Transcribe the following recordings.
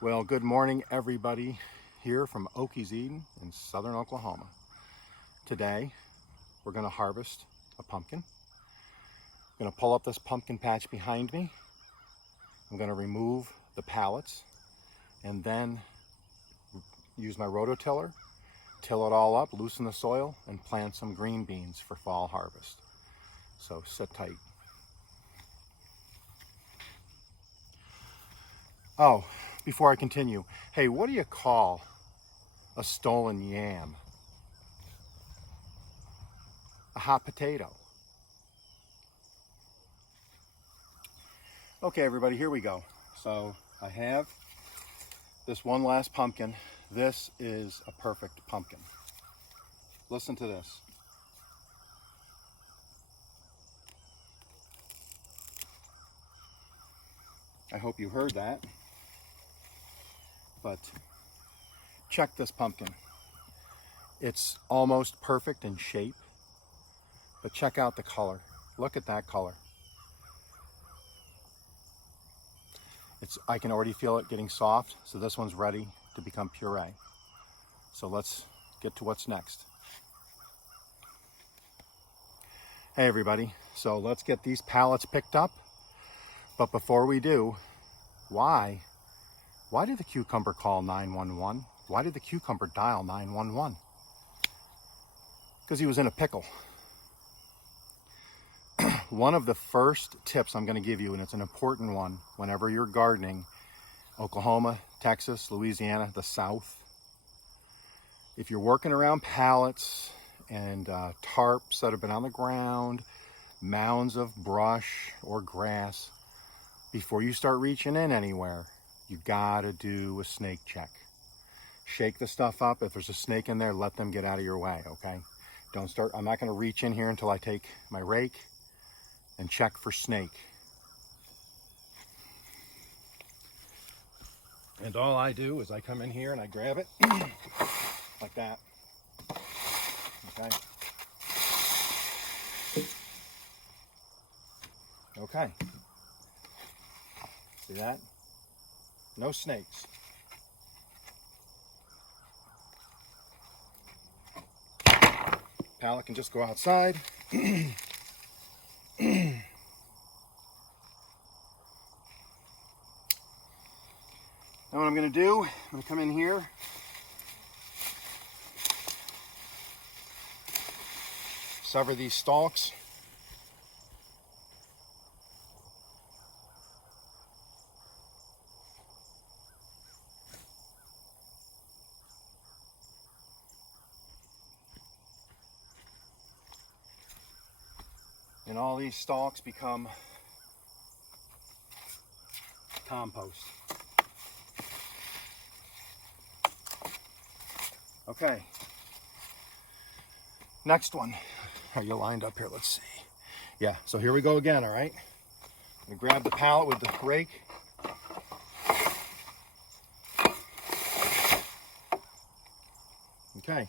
Well, good morning, everybody, here from Okies in southern Oklahoma. Today, we're going to harvest a pumpkin. I'm going to pull up this pumpkin patch behind me. I'm going to remove the pallets and then use my rototiller, till it all up, loosen the soil, and plant some green beans for fall harvest. So sit tight. Oh, before I continue, hey, what do you call a stolen yam? A hot potato. Okay, everybody, here we go. So I have this one last pumpkin. This is a perfect pumpkin. Listen to this. I hope you heard that. But check this pumpkin. It's almost perfect in shape, but check out the color. Look at that color. I can already feel it getting soft, so this one's ready to become puree. So let's get to what's next. Hey everybody, so let's get these pallets picked up. But before we do, why did the cucumber call 911? Why did the cucumber dial 911? Because he was in a pickle. One of the first tips I'm going to give you, and it's an important one, whenever you're gardening, Oklahoma, Texas, Louisiana, the South, if you're working around pallets and tarps that have been on the ground, mounds of brush or grass, before you start reaching in anywhere, you gotta do a snake check. Shake the stuff up. If there's a snake in there, let them get out of your way, okay? Don't start, I'm not gonna reach in here until I take my rake and check for snake. And all I do is I come in here and I grab it like that, okay? Okay. See that? No snakes. Pallet can just go outside. Now what I'm going to do, I'm going to come in here, sever these stalks. And all these stalks become compost. Okay. Next one. Are you lined up here? Let's see. Yeah, so here we go again, all right? I'm gonna grab the pallet with the rake. Okay.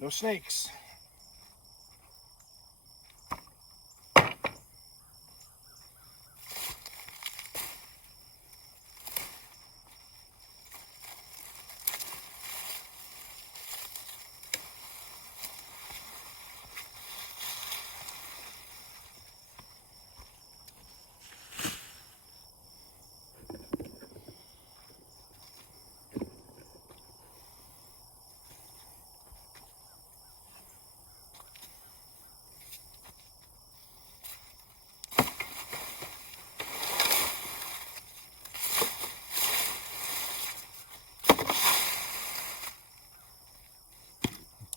No snakes.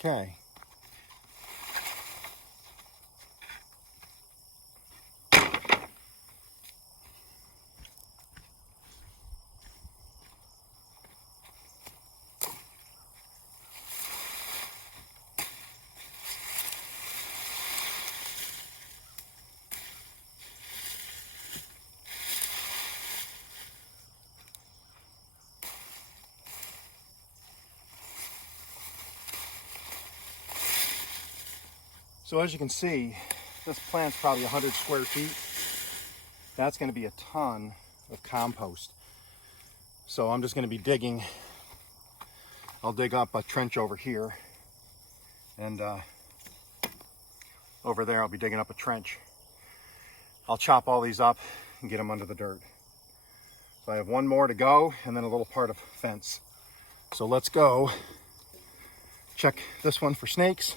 Okay. So as you can see, this plant's probably 100 square feet. That's going to be a ton of compost. So I'm just going to be digging. I'll dig up a trench over here, and over there I'll be digging up a trench. I'll chop all these up and get them under the dirt. So I have one more to go, and then a little part of fence. So let's go check this one for snakes.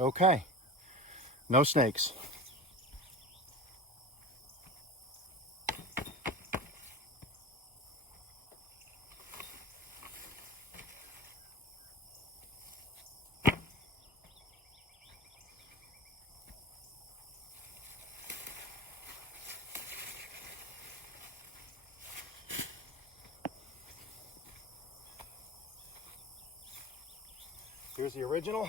Okay, no snakes. Here's the original.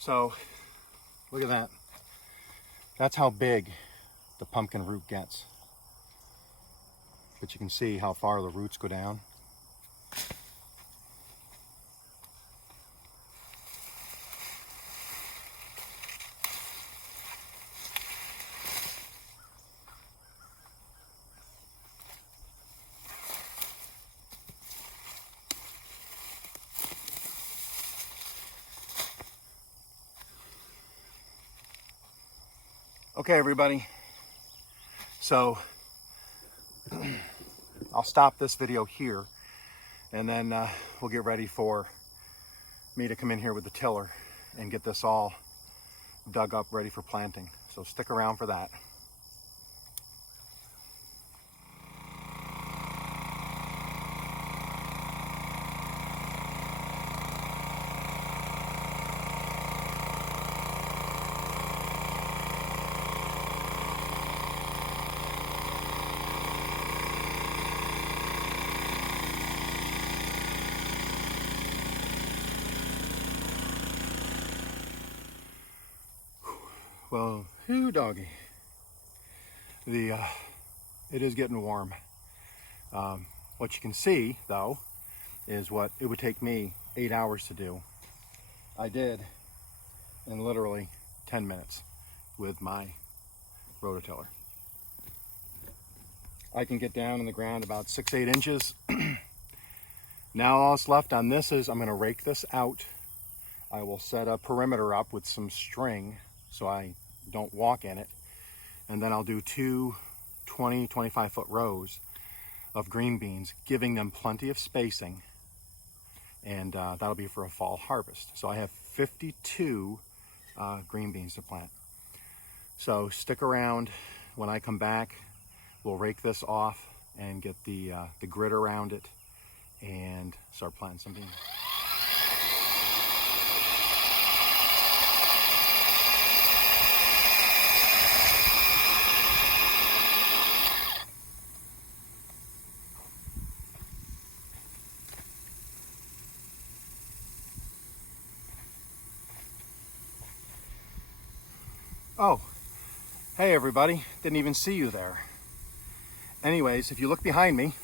So, look at that. That's how big the pumpkin root gets. But you can see how far the roots go down. Okay, everybody. So, I'll stop this video here, and then we'll get ready for me to come in here with the tiller and get this all dug up, ready for planting. So stick around for that. Well, whoo doggy. It is getting warm. What you can see, though, is what it would take me 8 hours to do. I did in literally 10 minutes with my rototiller. I can get down in the ground about 6-8 inches. Now all that's left on this is I'm going to rake this out. I will set a perimeter up with some string so I don't walk in it. And then I'll do two 20-25 foot rows of green beans, giving them plenty of spacing. And that'll be for a fall harvest. So I have 52 green beans to plant. So stick around. When I come back, we'll rake this off and get the grit around it and start planting some beans. Oh, hey everybody, didn't even see you there. Anyways, if you look behind me,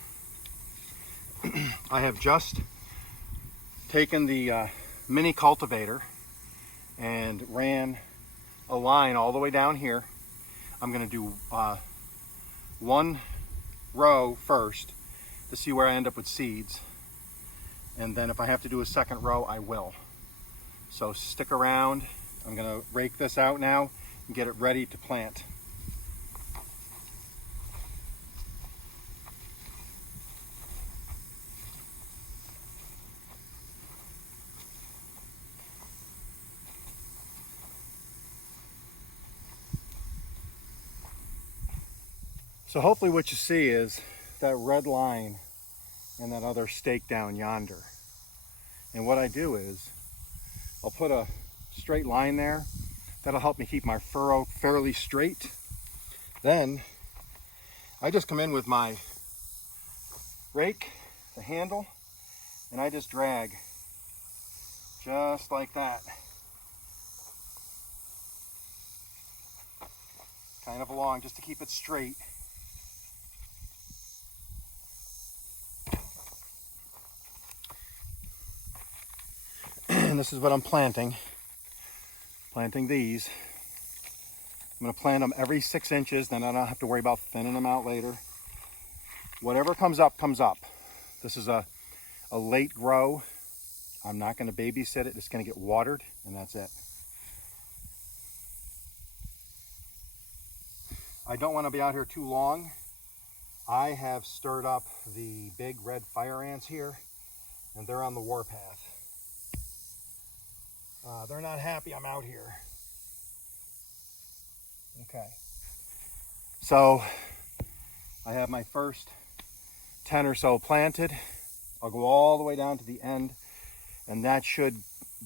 I have just taken the mini cultivator and ran a line all the way down here. I'm gonna do one row first to see where I end up with seeds. And then if I have to do a second row, I will. So stick around. I'm gonna rake this out now and get it ready to plant. So hopefully what you see is that red line and that other stake down yonder. And what I do is I'll put a straight line there, That'll help me keep my furrow fairly straight. Then I just come in with my rake, the handle, and I just drag just like that. Kind of along just to keep it straight. And this is what I'm planting. Planting these. I'm going to plant them every 6 inches, then I don't have to worry about thinning them out later. Whatever comes up, comes up. This is a late grow. I'm not going to babysit it. It's going to get watered, and that's it. I don't want to be out here too long. I have stirred up the big red fire ants here, and they're on the warpath. They're not happy I'm out here. Okay. So I have my first 10 or so planted. I'll go all the way down to the end, and that should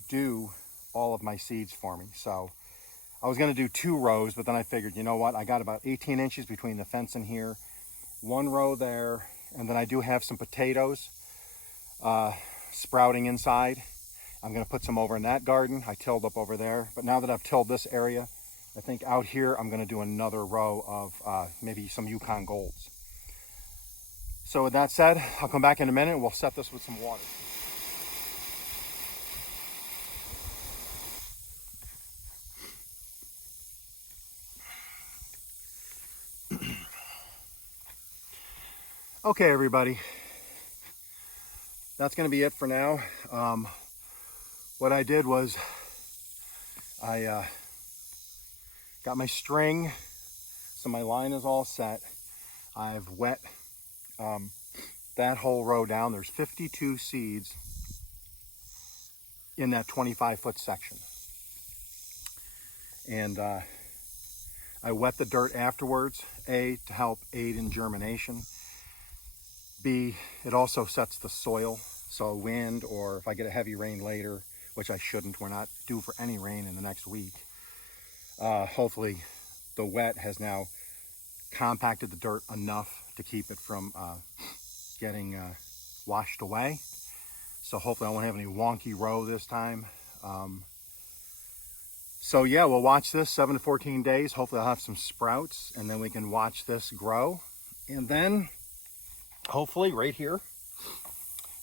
do all of my seeds for me. So I was going to do 2 rows, but then I figured, you know what? I got about 18 inches between the fence and here. 1 row there, and then I do have some potatoes sprouting inside. I'm going to put some over in that garden. I tilled up over there, but now that I've tilled this area, I think out here I'm going to do another row of maybe some Yukon Golds. So with that said, I'll come back in a minute and we'll set this with some water. Okay, everybody, that's going to be it for now. What I did was I got my string, so my line is all set. I've wet that whole row down. There's 52 seeds in that 25-foot section. And I wet the dirt afterwards, A, to help aid in germination. B, it also sets the soil, so wind, or if I get a heavy rain later, which I shouldn't, we're not due for any rain in the next week. Hopefully the wet has now compacted the dirt enough to keep it from getting washed away. So hopefully I won't have any wonky row this time. So yeah, we'll watch this 7 to 14 days. Hopefully I'll have some sprouts, and then we can watch this grow. And then hopefully right here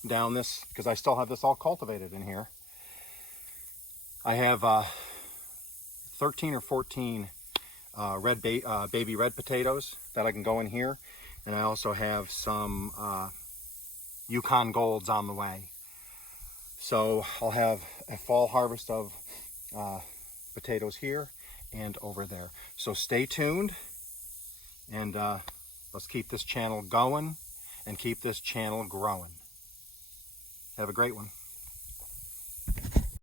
down this, because I still have this all cultivated in here, I have 13 or 14 baby red potatoes that I can go in here, and I also have some Yukon Golds on the way. So I'll have a fall harvest of potatoes here and over there. So stay tuned, and let's keep this channel going and keep this channel growing. Have a great one.